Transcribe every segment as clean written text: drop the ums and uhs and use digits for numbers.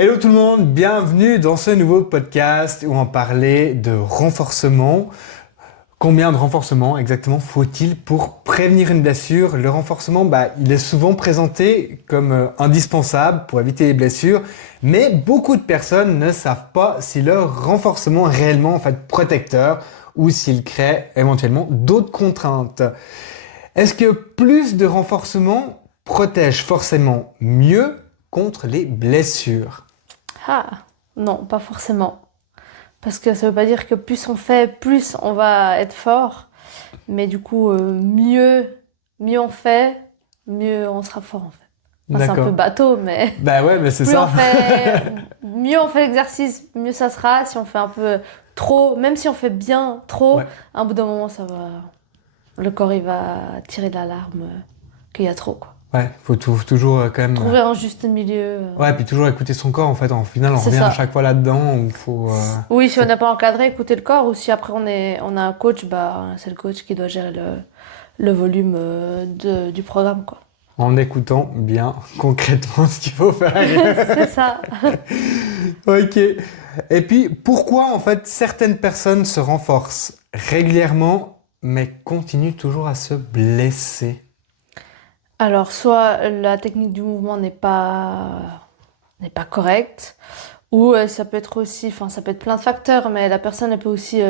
Hello tout le monde, bienvenue dans ce nouveau podcast où on parlait de renforcement. Combien de renforcement exactement faut-il pour prévenir une blessure? Le renforcement, il est souvent présenté comme indispensable pour éviter les blessures, mais beaucoup de personnes ne savent pas si le renforcement est réellement protecteur ou s'il crée éventuellement d'autres contraintes. Est-ce que plus de renforcement protège forcément mieux contre les blessures? Ah, non, pas forcément. Parce que ça veut pas dire que plus on fait, plus on va être fort. Mais du coup, mieux on fait, mieux on sera fort en fait. Enfin, c'est un peu D'accord. bateau, mais Bah ouais, mais c'est plus on ça. fait, mieux on fait l'exercice, mieux ça sera. Si on fait un peu trop, même si on fait bien trop, Ouais, à un bout d'un moment, ça va. Le corps, il va tirer l'alarme qu'il y a trop, quoi. ouais, faut toujours quand même. Trouver un juste milieu. Ouais, puis toujours écouter son corps en fait. En final, on C'est revient à ça. chaque fois là-dedans où faut. Oui, si on n'a pas encadré, écouter le corps, ou si après on a un coach, c'est le coach qui doit gérer le volume du programme, quoi. En écoutant bien concrètement ce qu'il faut faire. C'est ça. Ok. Et puis, pourquoi en fait certaines personnes se renforcent régulièrement mais continuent toujours à se blesser? Alors, soit la technique du mouvement n'est pas correcte, ou ça peut être aussi, enfin, ça peut être plein de facteurs, mais la personne, elle peut aussi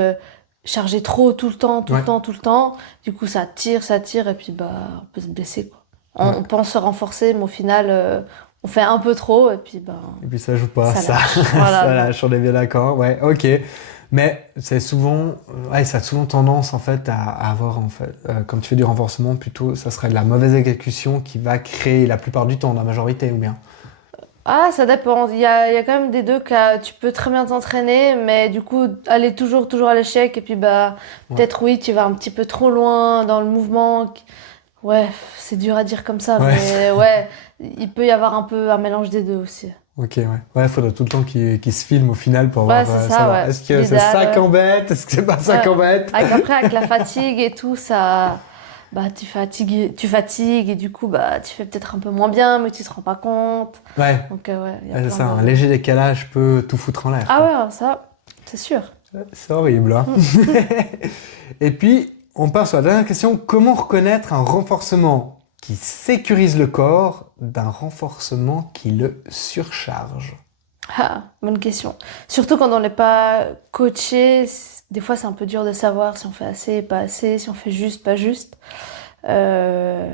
charger trop tout le temps, tout le Ouais, temps, tout le temps. Du coup, ça tire, et puis on peut se blesser, quoi. ouais. On pense se renforcer, mais au final, on fait un peu trop, et puis Et puis ça joue pas, ça ça. lâche. Voilà, Ça non. lâche, on est bien d'accord. Ouais, ok. Mais c'est souvent, ouais, ça a souvent tendance en fait à avoir en fait, comme tu fais du renforcement, plutôt, ça serait de la mauvaise exécution qui va créer la plupart du temps, la majorité ou bien. Ah, ça dépend. Il y a quand même des deux cas. Tu peux très bien t'entraîner, mais du coup, aller toujours à l'échec. Et puis, Ouais, peut-être oui, tu vas un petit peu trop loin dans le mouvement. Ouais, c'est dur à dire comme ça, ouais. mais ouais, il peut y avoir un peu un mélange des deux aussi. Ok, ouais. Ouais, faudrait tout le temps qu'il se filme au final pour Ouais, avoir, c'est ça, savoir ouais. est-ce que c'est L'idéal, ça ouais. qu'embête, est-ce que c'est pas ça Ouais. qu'embête. Avec la fatigue et tout, tu fatigues et du coup, tu fais peut-être un peu moins bien, mais tu te rends pas compte. Ouais, Donc, ouais, il y a ouais, c'est plein ça, un de. léger décalage peut tout foutre en l'air, Ah quoi. ouais, ça, c'est sûr. C'est horrible, hein. Et puis, on passe à la dernière question. Comment reconnaître un renforcement qui sécurise le corps d'un renforcement qui le surcharge? Ah, bonne question. Surtout quand on n'est pas coaché, des fois c'est un peu dur de savoir si on fait assez, pas assez, si on fait juste, pas juste. Euh,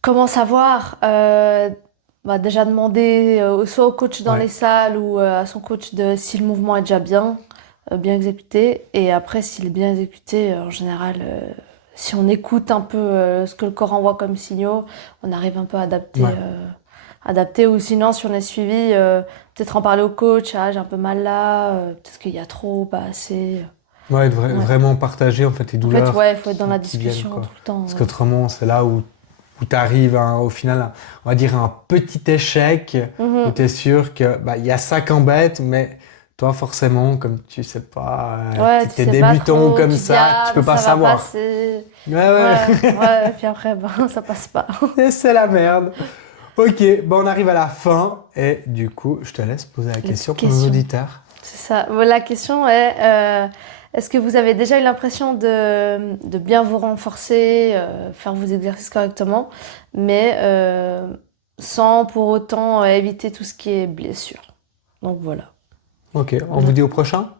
Comment savoir? Déjà demander soit au coach dans Ouais, les salles ou à son coach de si le mouvement est déjà bien exécuté. Et après, s'il est bien exécuté, en général, si on écoute un peu ce que le corps envoie comme signaux, on arrive un peu à ouais. adapter. Ou sinon, si on est suivi, peut-être en parler au coach. Ah, j'ai un peu mal là, peut-être qu'il y a trop, pas assez. Ouais, Ouais. vraiment partager en fait les En fait, douleurs ouais, il faut être dans la qui viennent, discussion quoi. tout le temps. Parce Ouais. qu'autrement, c'est là où tu arrives au final, on va dire un petit échec où tu Mhm. es sûr que il y a ça qu'embête, mais toi forcément, comme tu sais pas, Ouais, tu t'es sais pas débutant trop, comme tu dis ça, tu ah, mais peux pas ça va savoir. passer. Ouais, ouais. Ouais, et puis après, ça passe pas. Et c'est la merde. Ok, on arrive à la fin et du coup, je te laisse poser la Les question petites pour nos questions. auditeurs. C'est ça. Bon, la question est, est-ce que vous avez déjà eu l'impression de bien vous renforcer, faire vos exercices correctement, mais sans pour autant éviter tout ce qui est blessure? Donc voilà. Ok, on vous Voilà. dit au prochain.